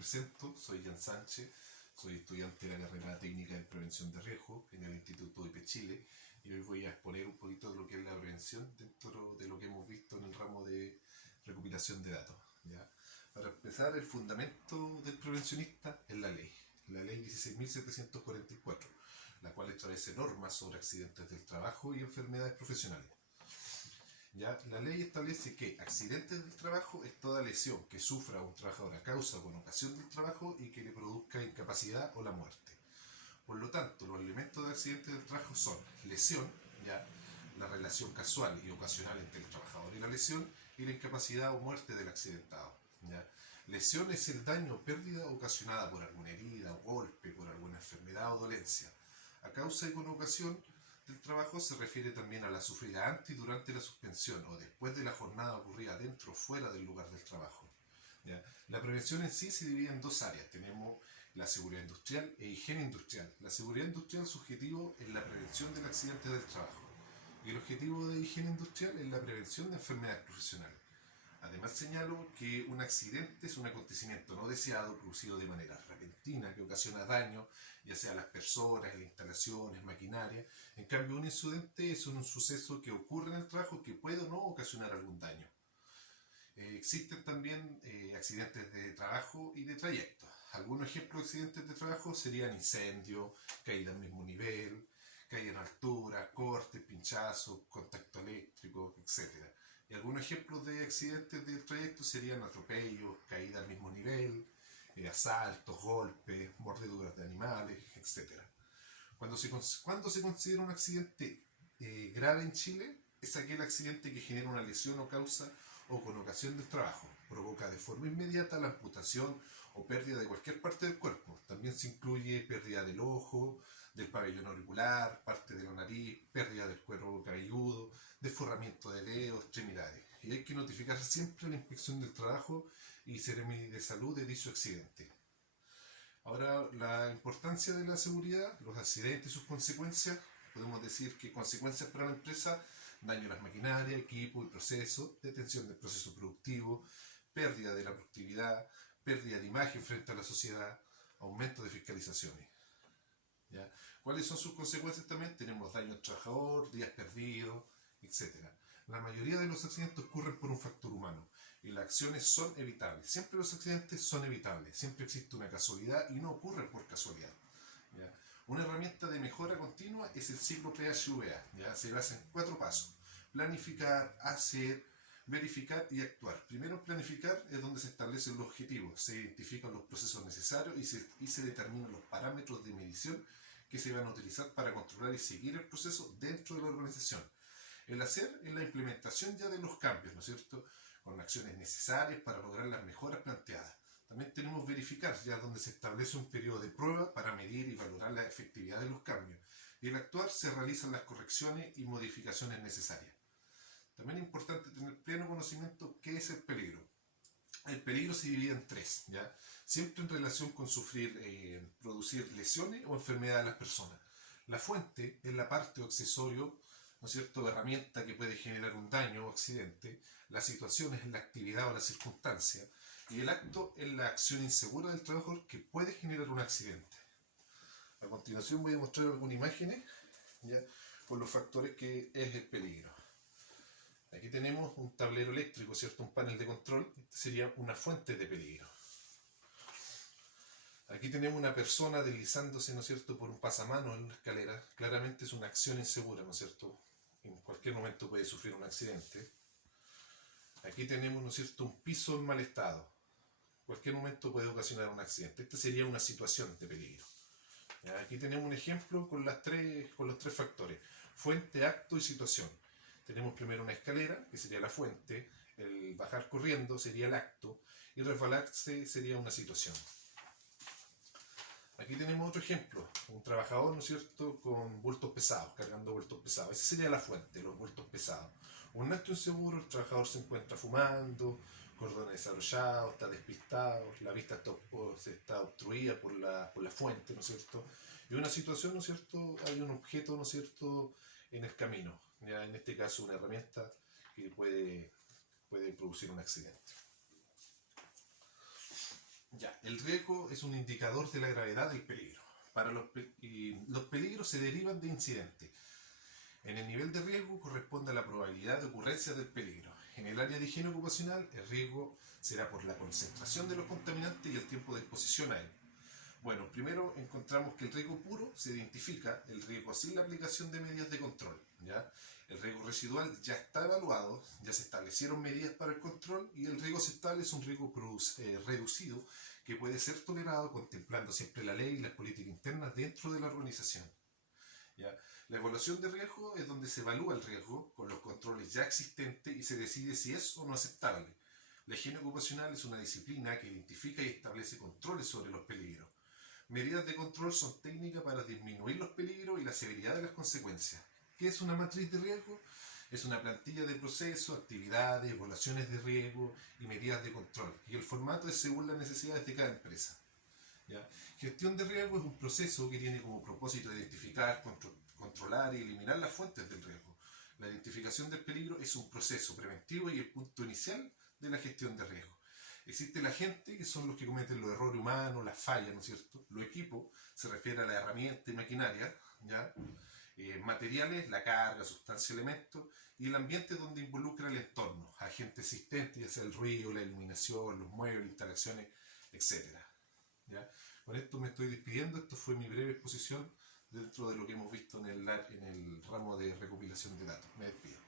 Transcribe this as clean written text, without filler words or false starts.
presento, soy Jan Sánchez, soy estudiante de la carrera técnica en prevención de riesgo en el Instituto IPE Chile y hoy voy a exponer un poquito de lo que es la prevención dentro de lo que hemos visto en el ramo de recopilación de datos, ¿ya? Para empezar, el fundamento del prevencionista es la ley 16.744, la cual establece normas sobre accidentes del trabajo y enfermedades profesionales. ¿Ya? La ley establece que accidentes del trabajo es toda lesión que sufra un trabajador a causa o con ocasión del trabajo y que le produzca incapacidad o la muerte. Por lo tanto, los elementos de accidentes del trabajo son lesión, ¿ya? La relación casual y ocasional entre el trabajador y la lesión, y la incapacidad o muerte del accidentado, ¿ya? Lesión es el daño o pérdida ocasionada por alguna herida o golpe, por alguna enfermedad o dolencia. A causa y con ocasión del trabajo se refiere también a la sufrida antes y durante la suspensión o después de la jornada ocurrida dentro o fuera del lugar del trabajo, ¿ya? La prevención en sí se divide en dos áreas. Tenemos la seguridad industrial e higiene industrial. La seguridad industrial, su objetivo es la prevención del accidente del trabajo, y el objetivo de higiene industrial es la prevención de enfermedades profesionales. Además señalo que un accidente es un acontecimiento no deseado producido de manera repentina que ocasiona daño, ya sea a las personas, las instalaciones, maquinaria. En cambio, un incidente es un suceso que ocurre en el trabajo que puede o no ocasionar algún daño. Existen también accidentes de trabajo y de trayecto. Algunos ejemplos de accidentes de trabajo serían incendio, caída al mismo nivel, caída en altura, cortes, pinchazos, contacto eléctrico, etc. Y algunos ejemplos de accidentes del trayecto serían atropellos, caída al mismo nivel, asaltos, golpes, mordeduras de animales, etc. Cuando se considera un accidente grave en Chile, es aquel accidente que genera una lesión o causa o con ocasión del trabajo, provoca de forma inmediata la amputación o pérdida de cualquier parte del cuerpo. También se incluye pérdida del ojo, del pabellón auricular, parte de la nariz, pérdida del cuero cabelludo, desforramiento de dedos, extremidades. Y hay que notificar siempre la inspección del trabajo y Seremi de Salud de dicho accidente. Ahora, la importancia de la seguridad, los accidentes y sus consecuencias. Podemos decir que consecuencias para la empresa: daño a las maquinarias, equipo y procesos, detención del proceso productivo, pérdida de la productividad, pérdida de imagen frente a la sociedad, aumento de fiscalizaciones, ¿ya? ¿Cuáles son sus consecuencias también? Tenemos daño al trabajador, días perdidos, etc. La mayoría de los accidentes ocurren por un factor humano y las acciones son evitables. Siempre los accidentes son evitables, siempre existe una casualidad y no ocurren por casualidad, ¿ya? Una herramienta de mejora continua es el ciclo PHVA, ¿ya? Se basa en 4 pasos: planificar, hacer, verificar y actuar. Primero, planificar es donde se establecen los objetivos, se identifican los procesos necesarios y se determinan los parámetros de medición que se van a utilizar para controlar y seguir el proceso dentro de la organización. El hacer es la implementación ya de los cambios, ¿no es cierto?, con acciones necesarias para lograr las mejoras planteadas. También tenemos verificar, ya donde se establece un periodo de prueba para medir y valorar la efectividad de los cambios. Y el actuar se realizan las correcciones y modificaciones necesarias. También es importante tener pleno conocimiento qué es el peligro. El peligro se divide en 3, ¿ya? Siempre en relación con producir lesiones o enfermedades a las personas. La fuente es la parte o accesorio, ¿no es cierto?, herramienta que puede generar un daño o accidente. La situación es la actividad o la circunstancia. Y el acto es la acción insegura del trabajador que puede generar un accidente. A continuación voy a mostrar algunas imágenes, ¿ya?, con los factores que es el peligro. Aquí tenemos un tablero eléctrico, ¿cierto?, un panel de control. Este sería una fuente de peligro. Aquí tenemos una persona deslizándose, ¿no es cierto?, por un pasamano en una escalera. Claramente es una acción insegura, ¿no es cierto? En cualquier momento puede sufrir un accidente. Aquí tenemos, ¿no es cierto?, un piso en mal estado. En cualquier momento puede ocasionar un accidente. Esta sería una situación de peligro. Aquí tenemos un ejemplo con los 3 factores: fuente, acto y situación. Tenemos primero una escalera, que sería la fuente; el bajar corriendo sería el acto; y resbalarse sería una situación. Aquí tenemos otro ejemplo: un trabajador, ¿no es cierto?, con bultos pesados, cargando bultos pesados. Esa sería la fuente, los bultos pesados. Un acto inseguro: el trabajador se encuentra fumando, cordones desarrollados, está despistado, la vista está obstruida por la fuente, ¿no es cierto? Y una situación, ¿no es cierto?, hay un objeto, ¿no es cierto?, en el camino, ya en este caso una herramienta que puede producir un accidente. Ya, El riesgo es un indicador de la gravedad del peligro. Los peligros se derivan de incidentes. En el nivel de riesgo corresponde a la probabilidad de ocurrencia del peligro. En el área de higiene ocupacional, el riesgo será por la concentración de los contaminantes y el tiempo de exposición a él. Bueno, primero encontramos que el riesgo puro se identifica, el riesgo sin la aplicación de medidas de control, ¿ya? El riesgo residual ya está evaluado, ya se establecieron medidas para el control, y el riesgo aceptable es un riesgo reducido que puede ser tolerado contemplando siempre la ley y las políticas internas dentro de la organización, ¿ya? La evaluación de riesgo es donde se evalúa el riesgo con los controles ya existentes y se decide si es o no aceptable. La higiene ocupacional es una disciplina que identifica y establece controles sobre los peligros. Medidas de control son técnicas para disminuir los peligros y la severidad de las consecuencias. ¿Qué es una matriz de riesgo? Es una plantilla de procesos, actividades, evaluaciones de riesgo y medidas de control. Y el formato es según las necesidades de cada empresa, ¿ya? Gestión de riesgo es un proceso que tiene como propósito identificar, controlar y eliminar las fuentes del riesgo. La identificación del peligro es un proceso preventivo y el punto inicial de la gestión de riesgo. Existe la gente, que son los que cometen los errores humanos, las fallas, ¿no es cierto? Los equipos se refiere a la herramienta y maquinaria, ¿ya? Materiales, la carga, sustancia, elementos, y el ambiente donde involucra el entorno, agentes existentes, ya sea el ruido, la iluminación, los muebles, instalaciones, etcétera, ¿ya? Con esto me estoy despidiendo. Esto fue mi breve exposición dentro de lo que hemos visto en el ramo de recopilación de datos. Me despido.